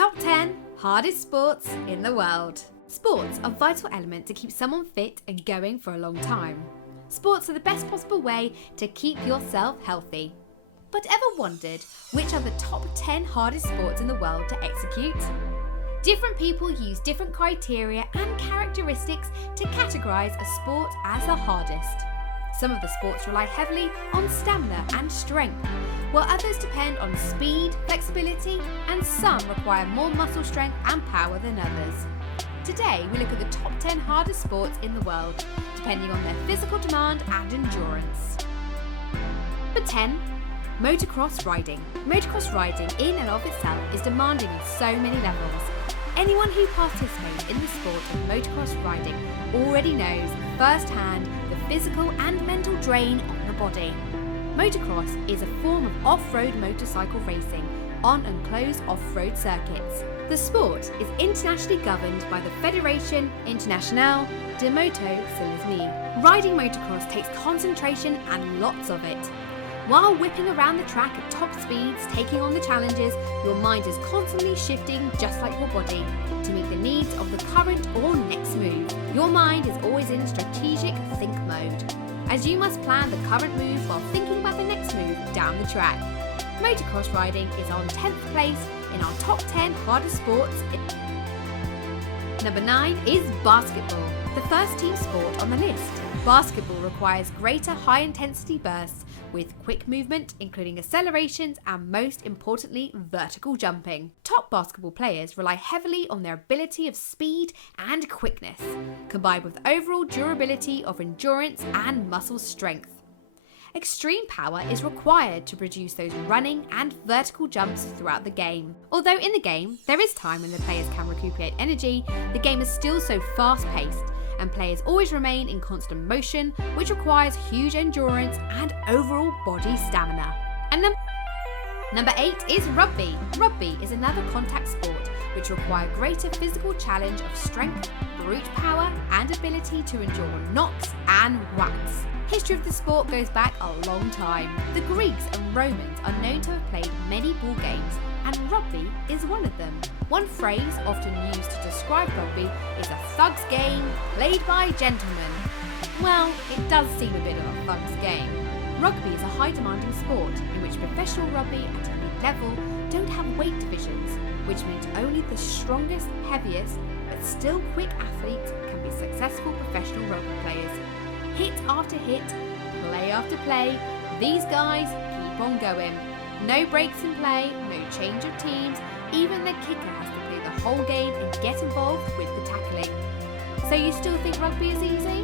Top 10 hardest sports in the world. Sports are a vital element to keep someone fit and going for a long time. Sports are the best possible way to keep yourself healthy. But ever wondered which are the top 10 hardest sports in the world to execute? Different people use different criteria and characteristics to categorise a sport as the hardest. Some of the sports rely heavily on stamina and strength, while others depend on speed, flexibility, and some require more muscle strength and power than others. Today, we look at the top 10 hardest sports in the world, depending on their physical demand and endurance. Number 10. Motocross riding. Motocross riding in and of itself is demanding on so many levels. Anyone who participates in the sport of motocross riding already knows firsthand the physical and mental drain on the body. Motocross is a form of off-road motorcycle racing on enclosed off-road circuits. The sport is internationally governed by the Fédération Internationale de Motociclisme. Riding motocross takes concentration and lots of it. While whipping around the track at top speeds, taking on the challenges, your mind is constantly shifting just like your body to meet the needs of the current or next move. Your mind is always in strategic think mode, as you must plan the current move while thinking about the next move down the track. Motocross riding is on 10th place in our top 10 hardest sports. Number 9 is basketball, the first team sport on the list. Basketball requires greater high-intensity bursts with quick movement, including accelerations and, most importantly, vertical jumping. Top basketball players rely heavily on their ability of speed and quickness, combined with overall durability of endurance and muscle strength. Extreme power is required to produce those running and vertical jumps throughout the game. Although in the game, there is time when the players can recuperate energy, the game is still so fast-paced, and players always remain in constant motion, which requires huge endurance and overall body stamina. And number 8 is rugby. Rugby is another contact sport which requires greater physical challenge of strength, brute power, and ability to endure knocks and whacks. History of the sport goes back a long time. The Greeks and Romans are known to have played many ball games, and rugby is one of them. One phrase often used to describe rugby is a thug's game played by gentlemen. Well, it does seem a bit of a thug's game. Rugby is a high-demanding sport in which professional rugby at elite level don't have weight divisions, which means only the strongest, heaviest, but still quick athletes can be successful professional rugby players. Hit after hit, play after play, these guys keep on going. No breaks in play, no change of teams, even the kicker has to play the whole game and get involved with the tackling. So you still think rugby is easy?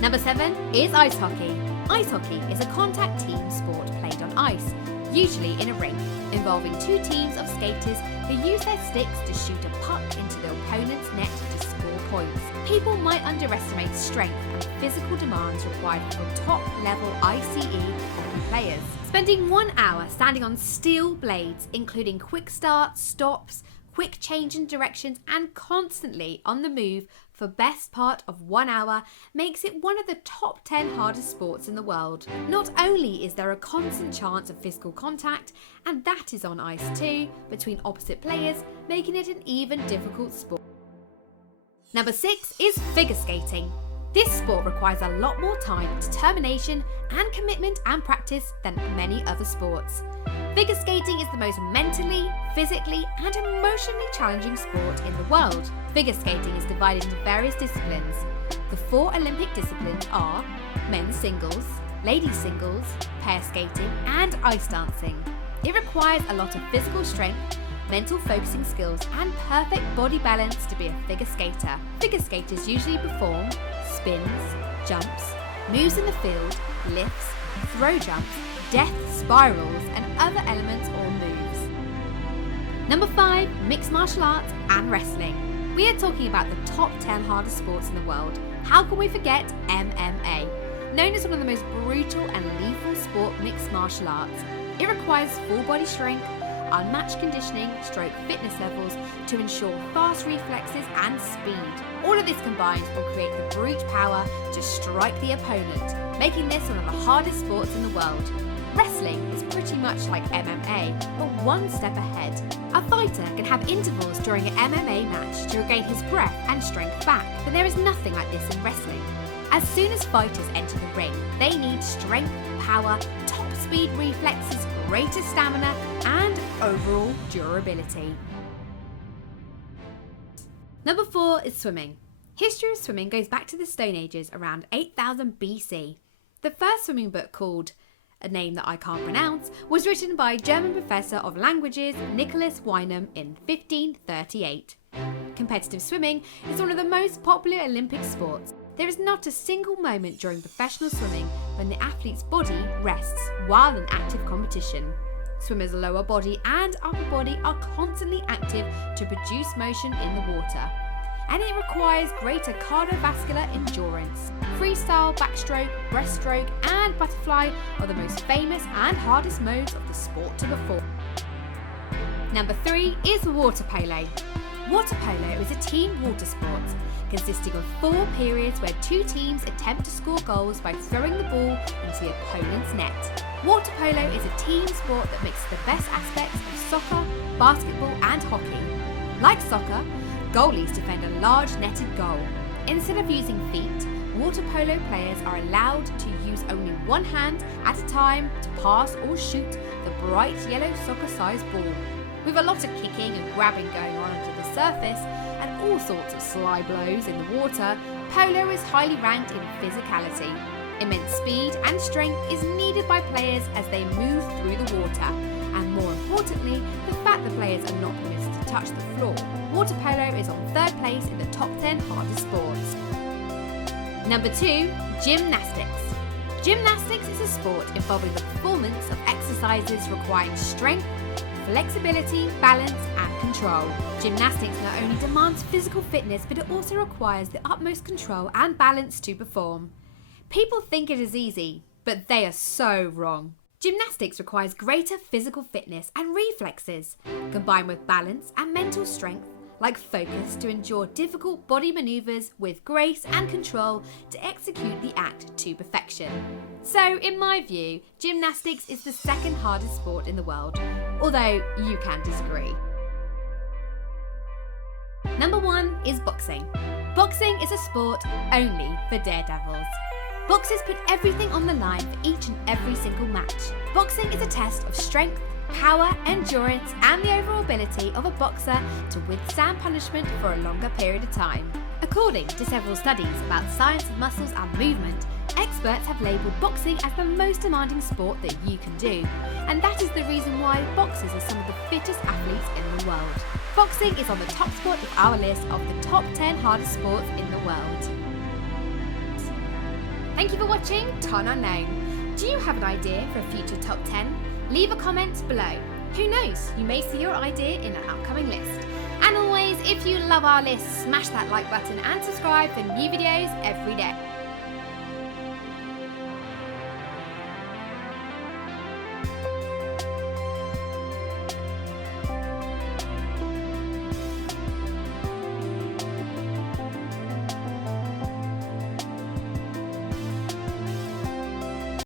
Number 7 is ice hockey. Ice hockey is a contact team sport played on ice, usually in a rink, involving two teams of skaters who use their sticks to shoot a puck into the opponent's net to score points. People might underestimate strength and physical demands required from top-level ICE hockey players. Spending 1 hour standing on steel blades, including quick starts, stops, quick change in directions, and constantly on the move for best part of 1 hour makes it one of the top 10 hardest sports in the world. Not only is there a constant chance of physical contact, and that is on ice too, between opposite players, making it an even difficult sport. Number 6 is figure skating. This sport requires a lot more time, determination, and commitment and practice than many other sports. Figure skating is the most mentally, physically, and emotionally challenging sport in the world. Figure skating is divided into various disciplines. The 4 Olympic disciplines are men's singles, ladies singles, pair skating, and ice dancing. It requires a lot of physical strength, mental focusing skills, and perfect body balance to be a figure skater. Figure skaters usually perform spins, jumps, moves in the field, lifts, throw jumps, death spirals, and other elements or moves. Number 5, mixed martial arts and wrestling. We are talking about the top 10 hardest sports in the world. How can we forget MMA? Known as one of the most brutal and lethal sport mixed martial arts, it requires full body strength, unmatched conditioning, fitness levels to ensure fast reflexes and speed. All of this combined will create the brute power to strike the opponent, making this one of the hardest sports in the world. Wrestling is pretty much like MMA, but one step ahead. A fighter can have intervals during an MMA match to regain his breath and strength back, but there is nothing like this in wrestling. As soon as fighters enter the ring, they need strength, power, top speed reflexes, greater stamina, and overall durability. Number 4 is swimming. History of swimming goes back to the Stone Ages around 8000 BC. The first swimming book, called a name that I can't pronounce, was written by German professor of languages Nicholas Wynham in 1538. Competitive swimming is one of the most popular Olympic sports. There is not a single moment during professional swimming when the athlete's body rests while in active competition. Swimmers' lower body and upper body are constantly active to produce motion in the water, and it requires greater cardiovascular endurance. Freestyle, backstroke, breaststroke, and butterfly are the most famous and hardest modes of the sport to perform. Number 3 is water polo. Water polo is a team water sport consisting of 4 periods where 2 teams attempt to score goals by throwing the ball into the opponent's net. Water polo is a team sport that mixes the best aspects of soccer, basketball, and hockey. Like soccer, goalies defend a large netted goal. Instead of using feet, water polo players are allowed to use only one hand at a time to pass or shoot the bright yellow soccer-sized ball. With a lot of kicking and grabbing going on under the surface and all sorts of sly blows in the water, polo is highly ranked in physicality. Immense speed and strength is needed by players as they move through the water, and more importantly, the fact that players are not permitted to touch the floor. Water polo is on 3rd place in the top 10 hardest sports. Number 2, gymnastics. Gymnastics is a sport involving the performance of exercises requiring strength, flexibility, balance, and control. Gymnastics not only demands physical fitness, but it also requires the utmost control and balance to perform. People think it is easy, but they are so wrong. Gymnastics requires greater physical fitness and reflexes, combined with balance and mental strength, like focus to endure difficult body maneuvers with grace and control to execute the act to perfection. So, in my view, gymnastics is the 2nd hardest sport in the world, although you can disagree. Number 1 is boxing. Boxing is a sport only for daredevils. Boxers put everything on the line for each and every single match. Boxing is a test of strength, power, endurance, and the overall ability of a boxer to withstand punishment for a longer period of time. According to several studies about science of muscles and movement, experts have labelled boxing as the most demanding sport that you can do, and that is the reason why boxers are some of the fittest athletes in the world. Boxing is on the top spot of our list of the top 10 hardest sports in the world. Thank you for watching Ton Unknown. Do you have an idea for a future top 10? Leave a comment below. Who knows, you may see your idea in an upcoming list. And always, if you love our list, smash that like button and subscribe for new videos every day.